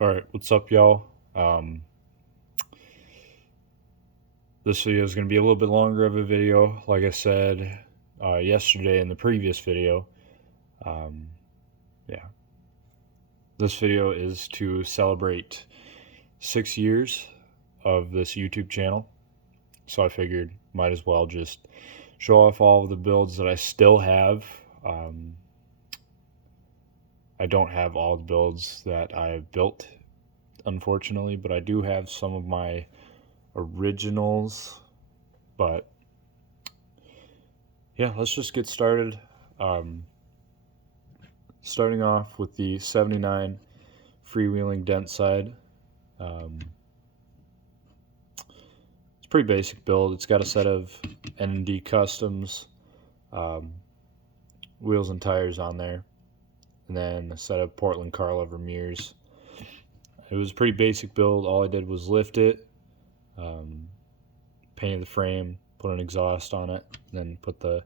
Alright, what's up, y'all? This video is going to be a little bit longer of a video, like I said yesterday in the previous video. Um, yeah, this video is to celebrate 6 years of this YouTube channel, so I figured might as well just show off all of the builds that I still have. I don't have all the builds that I've built, unfortunately, but I do have some of my originals. But yeah, let's just get started. Um, Starting off with the 79 freewheeling dent side. Um, it's a pretty basic build. It's got a set of N&D Customs um, wheels and tires on there, and then a set of Portland Carlover mirrors. It was a pretty basic build. All I did was lift it, um, painted the frame, put an exhaust on it, and then put the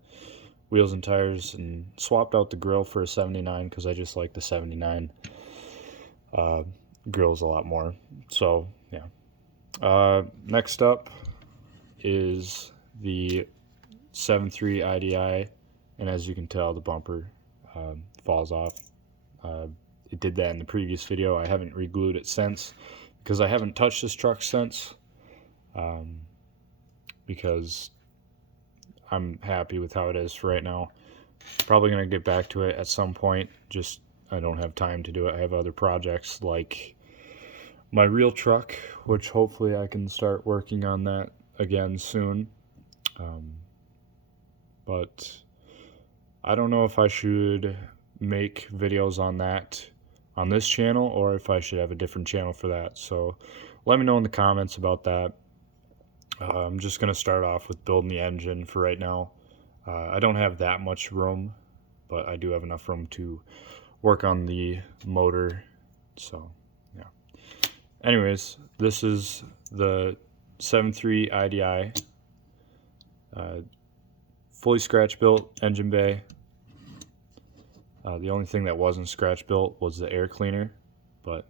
wheels and tires, and swapped out the grill for a 79 because I just like the 79 grills a lot more. So yeah. Next up is the 7.3 IDI, and as you can tell, the bumper falls off. It did that in the previous video. I haven't re-glued it since because I haven't touched this truck since, because I'm happy with how it is for right now. Probably going to get back to it at some point, just I don't have time to do it. I have other projects like my real truck, which hopefully I can start working on that again soon. But I don't know if I should make videos on that on this channel or if I should have a different channel for that. So let me know in the comments about that. I'm just going to start off with building the engine for right now. I don't have that much room, but I do have enough room to work on the motor. So yeah. Anyways, this is the 7.3 IDI, fully scratch built engine bay. The only thing that wasn't scratch built was the air cleaner, but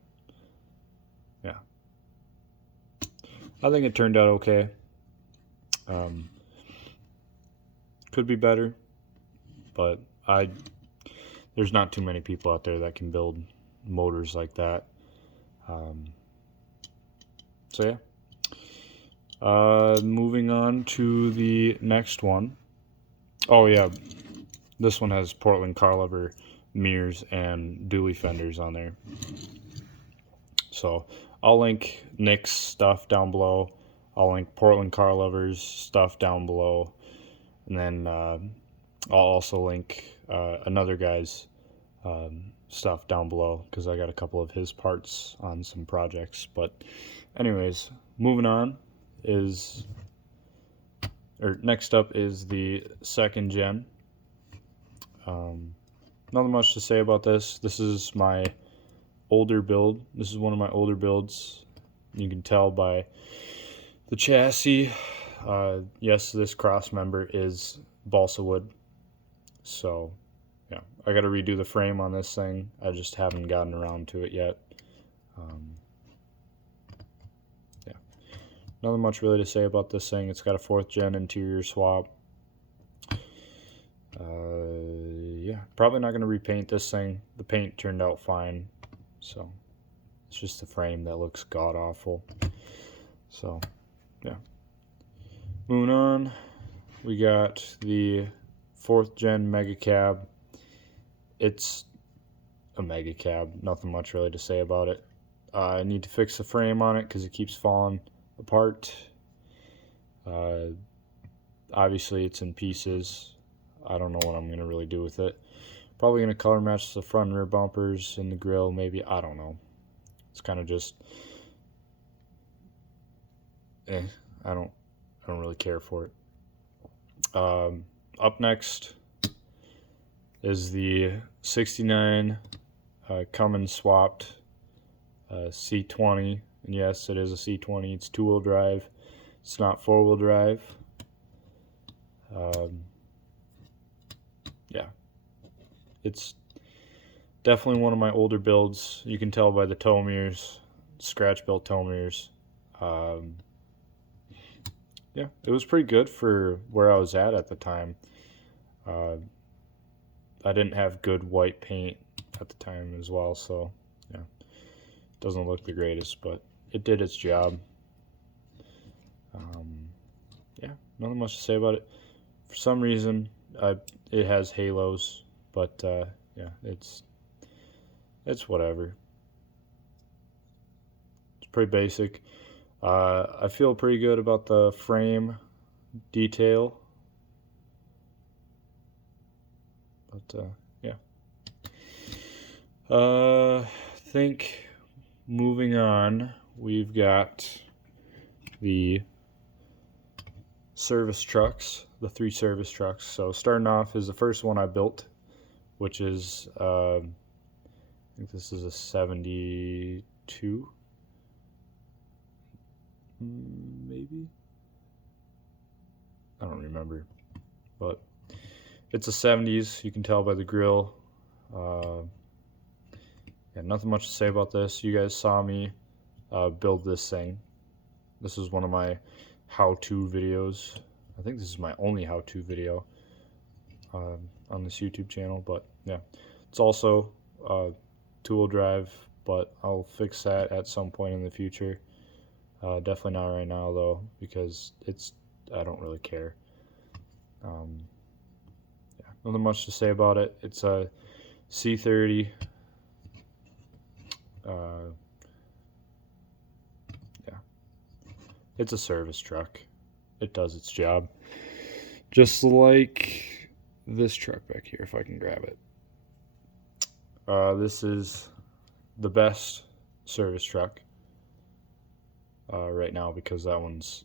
yeah, I think it turned out okay. Could be better, but there's not too many people out there that can build motors like that. So yeah. Moving on to the next one. Oh yeah, this one has Portland Carlover mirrors and dually fenders on there. So I'll link Nick's stuff down below. I'll link Portland Carlover's stuff down below, and then I'll also link another guy's stuff down below because I got a couple of his parts on some projects. But anyways, moving on is, or next up is the second gen. Nothing much to say about this. This is my older build. This is one of my older builds. You can tell by the chassis. Yes, this cross member is balsa wood. So yeah, I got to redo the frame on this thing. I just haven't gotten around to it yet. Yeah, nothing much really to say about this thing. It's got a 4th gen interior swap. Yeah, probably not going to repaint this thing. The paint turned out fine, so it's just the frame that looks god awful. So yeah, moving on, we got the 4th gen mega cab. It's a mega cab, nothing much really to say about it. I need to fix the frame on it because it keeps falling apart. Obviously it's in pieces. I don't know what I'm going to really do with it. Probably going to color match the front and rear bumpers and the grill, maybe. I don't know. It's kind of just I don't really care for it. Up next is the 69 Cummins swapped C20. And yes, it is a C20. It's 2-wheel drive. It's not 4-wheel drive. Yeah, it's Definitely one of my older builds. You can tell by the toe mirrors, scratch built toe mirrors. Yeah, it was pretty good for where I was at the time. Uh, I didn't have good white paint at the time as well, so yeah, it doesn't look the greatest, but it did its job. Yeah, nothing much to say about it. For some reason, it has halos, but yeah, it's whatever. It's pretty basic. I feel pretty good about the frame detail, but yeah. I think moving on, we've got the service trucks, the 3 service trucks. So starting off is the first one I built, which is I think this is a 72, maybe. I don't remember, but it's a 70s. You can tell by the grill. Yeah, nothing much to say about this. You guys saw me build this thing. This is one of my how-to videos. I think this is my only how-to video on this YouTube channel, but yeah, it's also two-wheel drive, but I'll fix that at some point in the future. Definitely not right now though, because I don't really care. Yeah, nothing much to say about it. It's a C30. Yeah, it's a service truck. It does its job, just like this truck back here, if I can grab it. This is the best service truck right now, because that one's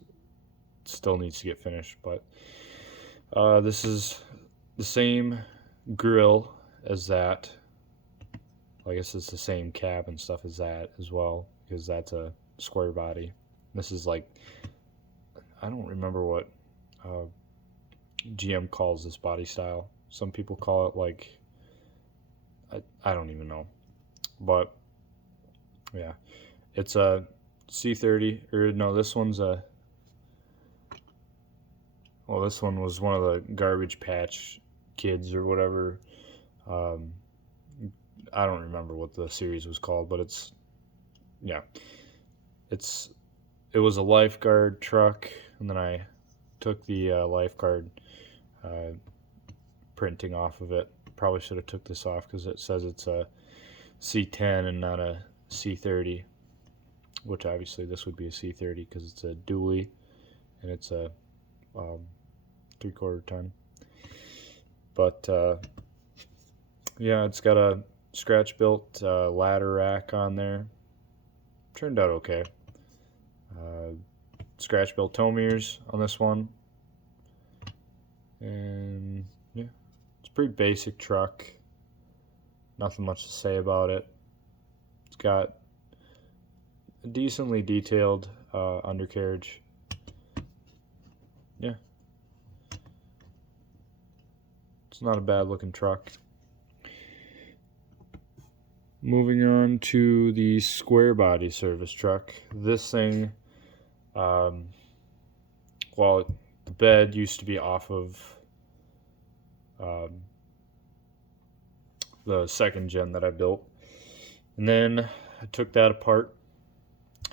still needs to get finished, but this is the same grill as that. I guess it's the same cab and stuff as that as well, because that's a square body. This is like, I don't remember what GM calls this body style. Some people call it like, I don't even know. But yeah, it's a C30, or no, this one's a, well, this one was one of the Garbage Patch Kids or whatever. I don't remember what the series was called, but it's, yeah, it was a lifeguard truck, and then I took the lifeguard printing off of it. Probably should have took this off because it says it's a C10 and not a C30, which obviously this would be a C30 because it's a dually and it's a 3/4 ton. But yeah, it's got a scratch built ladder rack on there. Turned out okay. Scratch built toe mirrors on this one, and yeah, it's a pretty basic truck. Nothing much to say about it. It's got a decently detailed undercarriage. Yeah, it's not a bad looking truck. Moving on to the square body service truck. This thing, well, the bed used to be off of the second gen that I built, and then I took that apart.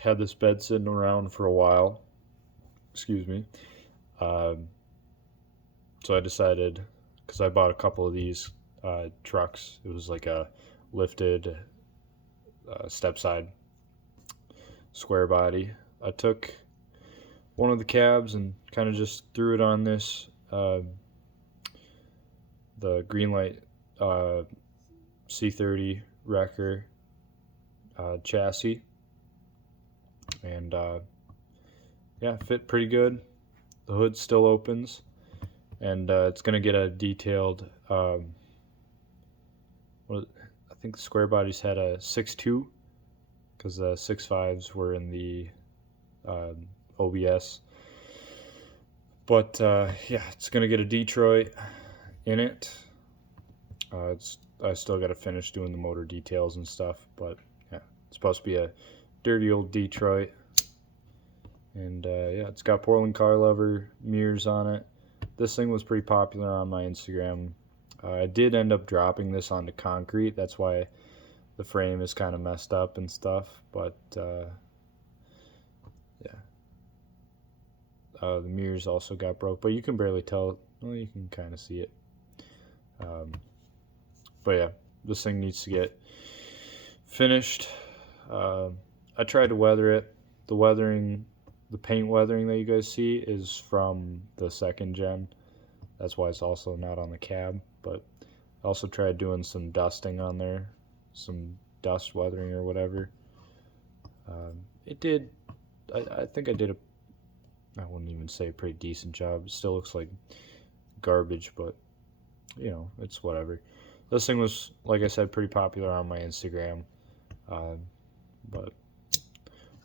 Had this bed sitting around for a while. Excuse me. So I decided, because I bought a couple of these trucks. It was like a lifted step side square body. I took one of the cabs and kind of just threw it on this the Greenlight C30 wrecker chassis, and yeah, fit pretty good. The hood still opens, and it's gonna get a detailed I think the square bodies had a 6.2 because the 6.5s were in the OBS. But yeah, it's going to get a Detroit in it. It's I still got to finish doing the motor details and stuff, but yeah, it's supposed to be a dirty old Detroit. And yeah, it's got Portland car lever mirrors on it. This thing was pretty popular on my Instagram. I did end up dropping this onto concrete. That's why the frame is kind of messed up and stuff. But yeah, the mirrors also got broke, but you can barely tell. Well, you can kind of see it. But yeah, this thing needs to get finished. I tried to weather it. The paint weathering that you guys see is from the second gen. That's why it's also not on the cab. But I also tried doing some dusting on there, some dust weathering or whatever. It did. I think I did I wouldn't even say a pretty decent job. It still looks like garbage, but you know, it's whatever. This thing was, like I said, pretty popular on my Instagram, but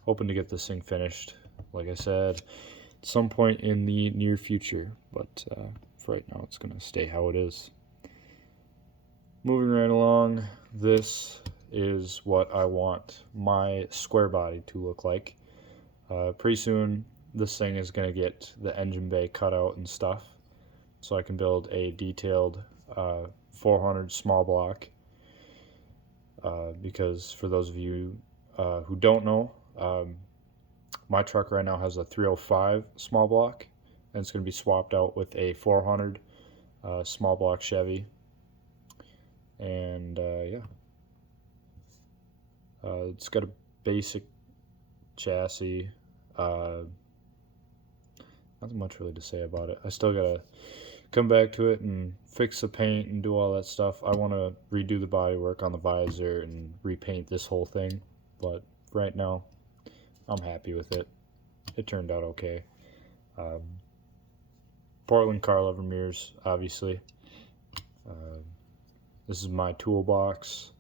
hoping to get this thing finished, like I said, at some point in the near future, but for right now it's going to stay how it is. Moving right along, this is what I want my square body to look like. Pretty soon this thing is going to get the engine bay cut out and stuff, so I can build a detailed 400 small block, because for those of you who don't know, my truck right now has a 305 small block, and it's going to be swapped out with a 400 small block Chevy. And yeah, it's got a basic chassis. Nothing much really to say about it. I still gotta come back to it and fix the paint and do all that stuff. I want to redo the bodywork on the visor and repaint this whole thing, but right now I'm happy with it. It turned out okay. Portland car lever mirrors, obviously. This is my toolbox.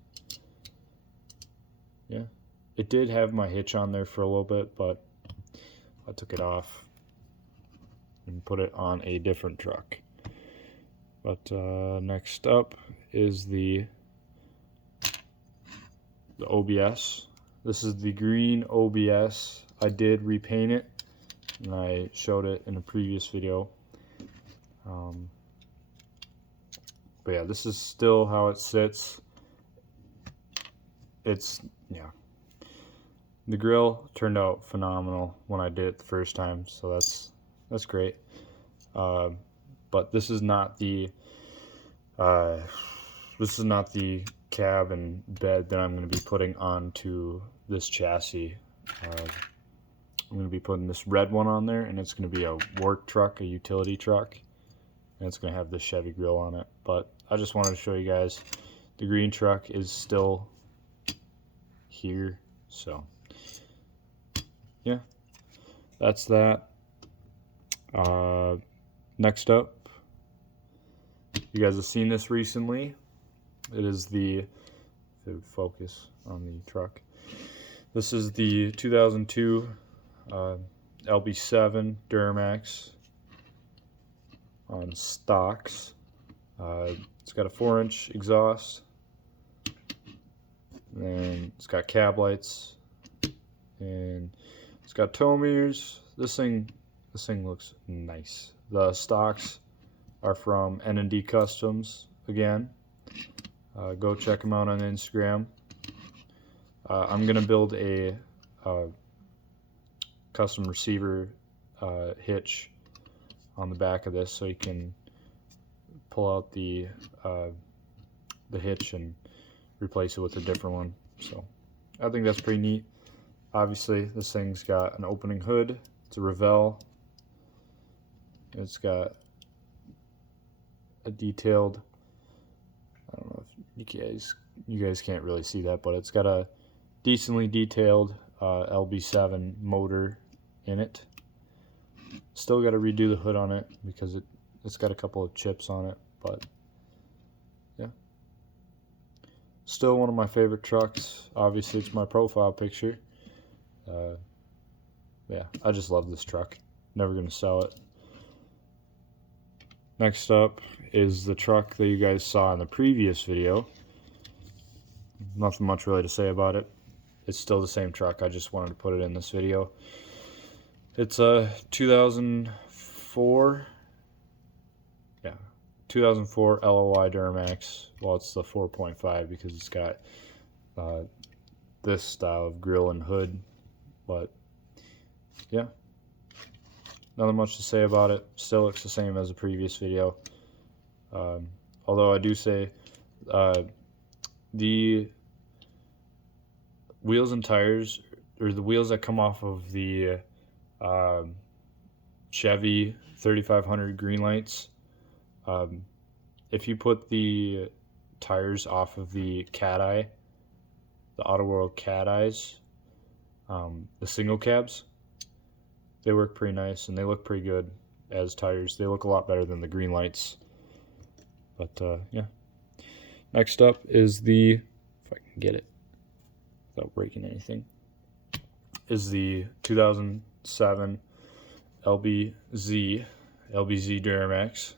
Yeah, it did have my hitch on there for a little bit, but I took it off and put it on a different truck. But next up is the OBS. This is the green OBS. I did repaint it, and I showed it in a previous video. But yeah, this is still how it sits. It's, yeah. The grill turned out phenomenal when I did it the first time, so that's great. But this is not the cab and bed that I'm going to be putting onto this chassis. I'm going to be putting this red one on there, and it's going to be a work truck, a utility truck, and it's going to have the Chevy grill on it. But I just wanted to show you guys the green truck is still here. So yeah, that's that. Next up, you guys have seen this recently. It is the, if it would focus on the truck, this is the 2002 LB7 Duramax on stocks. It's got a 4-inch exhaust, and it's got cab lights, and it's got tow mirrors. This thing looks nice. The stocks are from N&D Customs again. Go check them out on Instagram. I'm gonna build a custom receiver hitch on the back of this, so you can pull out the hitch and replace it with a different one. So I think that's pretty neat. Obviously, this thing's got an opening hood. It's a Revell. It's got a detailed, I don't know if you guys can't really see that, but it's got a decently detailed LB7 motor in it. Still got to redo the hood on it because it's got a couple of chips on it, but yeah. Still one of my favorite trucks. Obviously, it's my profile picture. Yeah, I just love this truck. Never gonna sell it. Next up is the truck that you guys saw in the previous video. Nothing much really to say about it. It's still the same truck. I just wanted to put it in this video. It's a 2004, yeah, 2004 LOI Duramax. Well, it's the 4.5 because it's got this style of grille and hood. But yeah, nothing much to say about it. Still looks the same as the previous video. Although I do say the wheels and tires, or the wheels that come off of the Chevy 3500 Greenlights, if you put the tires off of the Cat Eye, the Autoworld Cat Eyes, the single cabs, they work pretty nice and they look pretty good as tires. They look a lot better than the Greenlights. But yeah. Next up is the, if I can get it without breaking anything, is the 2007 LBZ Duramax.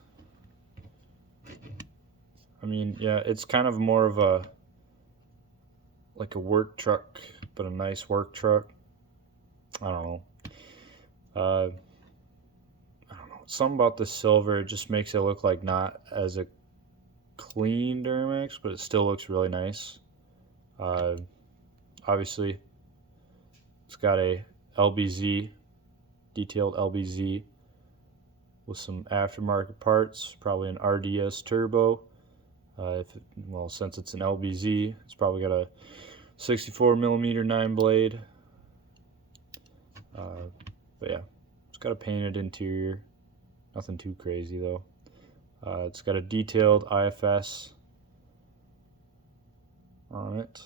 I mean, yeah, it's kind of more of a, like a work truck, but a nice work truck. I don't know. I don't know. Something about the silver, it just makes it look like not as a clean Duramax, but it still looks really nice. Obviously, it's got a LBZ, detailed LBZ with some aftermarket parts, probably an RDS turbo. Well, since it's an LBZ, it's probably got a 64mm 9 blade. But yeah, it's got a painted interior. Nothing too crazy though. It's got a detailed IFS on it,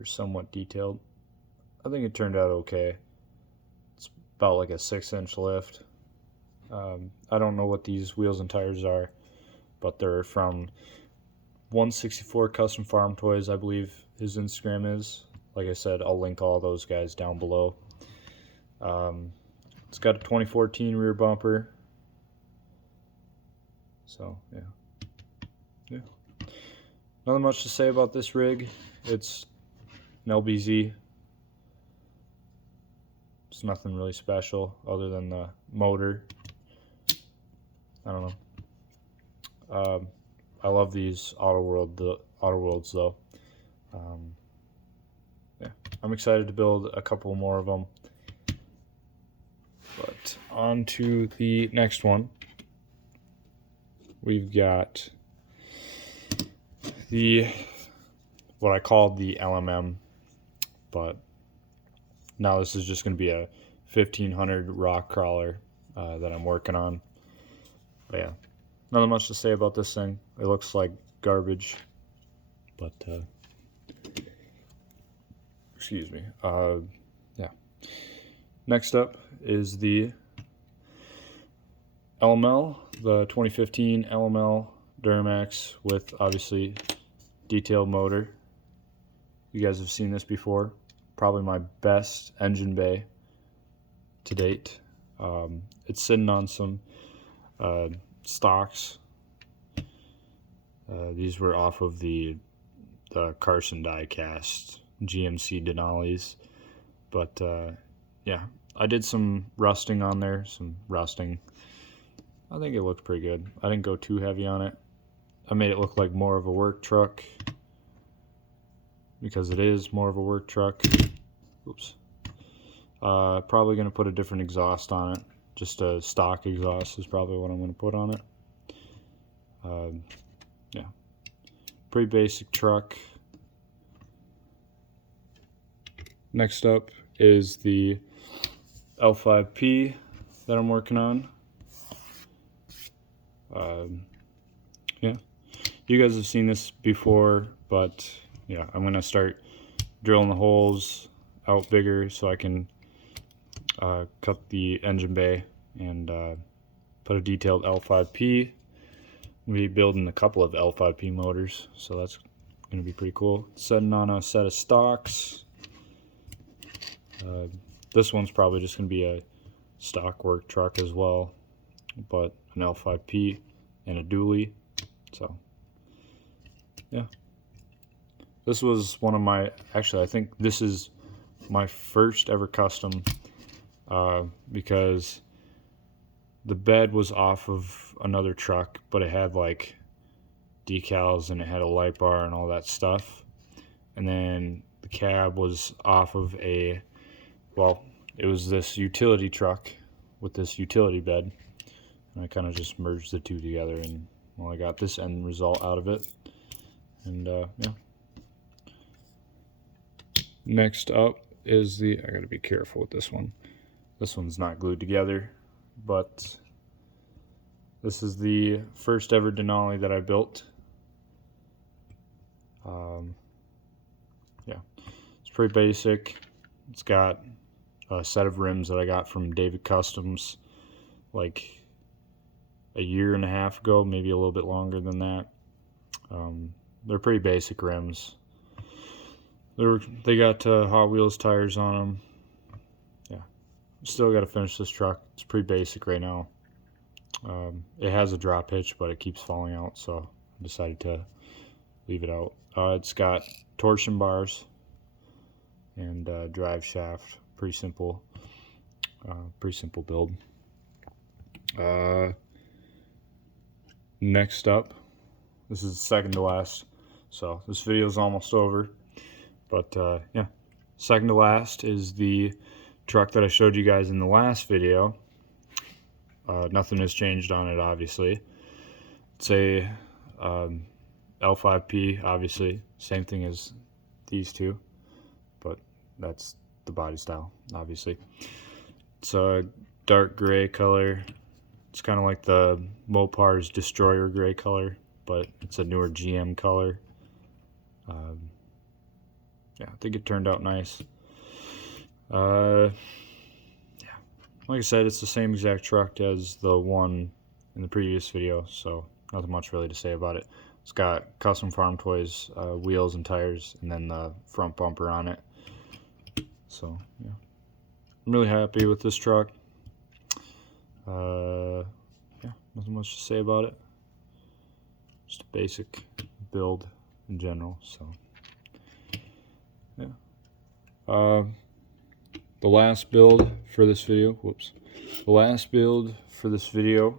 or somewhat detailed. I think it turned out okay. It's about like a 6-inch lift. I don't know what these wheels and tires are, but they're from 164 Custom Farm Toys, I believe his Instagram is. Like I said, I'll link all those guys down below. It's got a 2014 rear bumper. So yeah. Nothing much to say about this rig. It's an LBZ. It's nothing really special other than the motor. I don't know. I love these Autoworlds though. Yeah, I'm excited to build a couple more of them. But on to the next one. We've got what I called the LMM, but now this is just going to be a 1500 rock crawler that I'm working on. But yeah, nothing much to say about this thing. It looks like garbage, but excuse me. Yeah. Next up is the LML, the 2015 LML Duramax with obviously detailed motor. You guys have seen this before. Probably my best engine bay to date. It's sitting on some stocks. These were off of the Carson diecast GMC Denali's, but yeah, I did some rusting on there, I think it looked pretty good. I didn't go too heavy on it. I made it look like more of a work truck because it is more of a work truck. Oops. Probably going to put a different exhaust on it. Just a stock exhaust is probably what I'm going to put on it. Yeah. Pretty basic truck. Next up is the L5P that I'm working on. Yeah, you guys have seen this before, but yeah, I'm gonna start drilling the holes out bigger so I can cut the engine bay and put a detailed L5P. We'll be building a couple of L5P motors, so that's gonna be pretty cool. Setting on a set of stocks. This one's probably just gonna be a stock work truck as well, but an L5P and a dually. So yeah, This was one of my, actually I think this is my first ever custom, because the bed was off of another truck, but it had like decals and it had a light bar and all that stuff. And then the cab was off of a, well, it was this utility truck with this utility bed. And I kind of just merged the two together, and well, I got this end result out of it. And yeah. Next up is the, I gotta be careful with this one. This one's not glued together, but this is the first ever Denali that I built. Yeah, it's pretty basic. It's got a set of rims that I got from David Customs like a year and a half ago, maybe a little bit longer than that. They're pretty basic rims. They got Hot Wheels tires on them. Yeah, still got to finish this truck. It's pretty basic right now. It has a drop hitch, but it keeps falling out, so I decided to leave it out. It's got torsion bars and drive shaft. Pretty simple build. Next up, this is the second to last, so this video is almost over. But yeah, second to last is the truck that I showed you guys in the last video. Nothing has changed on it, obviously. It's a L5P, obviously. Same thing as these two, but that's the body style, obviously. It's a dark gray color. It's kind of like the Mopar's Destroyer gray color, but it's a newer GM color. Yeah, I think it turned out nice. Yeah, like I said, it's the same exact truck as the one in the previous video, so nothing much really to say about it. It's got Custom Farm Toys wheels and tires, and then the front bumper on it. So yeah, I'm really happy with this truck. Yeah, nothing much to say about it. Just a basic build in general. So yeah. The last build for this video, the last build for this video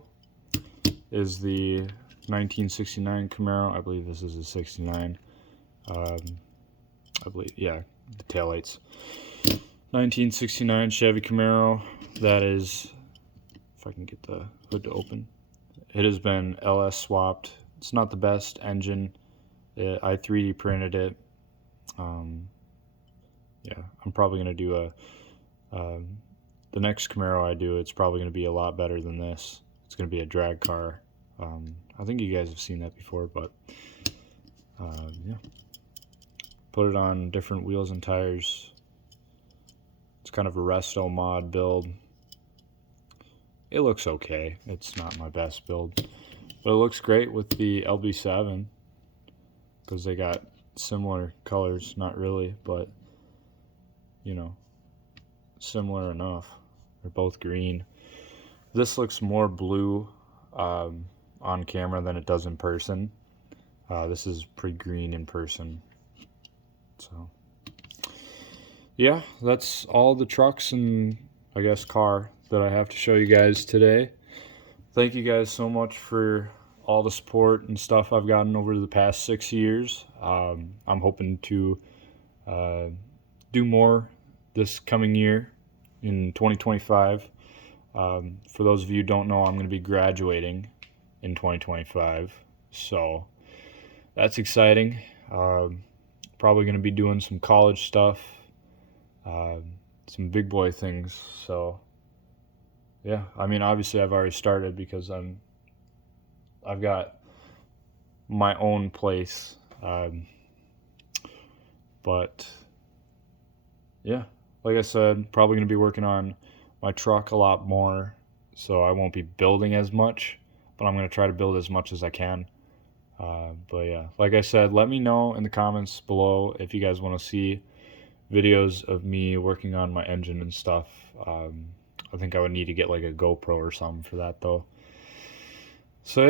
is the 1969 Camaro. I believe this is a 69. I believe, yeah, the taillights. 1969 Chevy Camaro. That is, if I can get the hood to open, it has been LS swapped. It's not the best engine. I 3D printed it. Yeah, I'm probably gonna do the next Camaro I do. It's probably gonna be a lot better than this. It's gonna be a drag car. I think you guys have seen that before, but yeah, put it on different wheels and tires. It's kind of a resto mod build. It looks okay. It's not my best build, but it looks great with the LB7 because they got similar colors. Not really, but you know, similar enough. They're both green. This looks more blue on camera than it does in person. This is pretty green in person. So yeah, that's all the trucks and I guess car that I have to show you guys today. Thank you guys so much for all the support and stuff I've gotten over the past 6 years. I'm hoping to do more this coming year in 2025. For those of you who don't know, I'm going to be graduating in 2025, so that's exciting. Probably going to be doing some college stuff, some big boy things. So yeah, I mean, obviously I've already started because I've got my own place, but yeah, like I said, probably going to be working on my truck a lot more, so I won't be building as much, but I'm going to try to build as much as I can. But yeah, like I said, let me know in the comments below if you guys want to see videos of me working on my engine and stuff. I think I would need to get like a GoPro or something for that though. So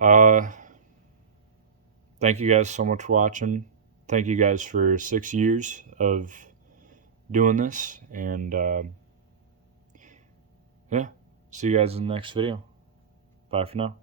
yeah, thank you guys so much for watching. thank you guys for 6 years of doing this, and yeah, see you guys in the next video. Bye for now.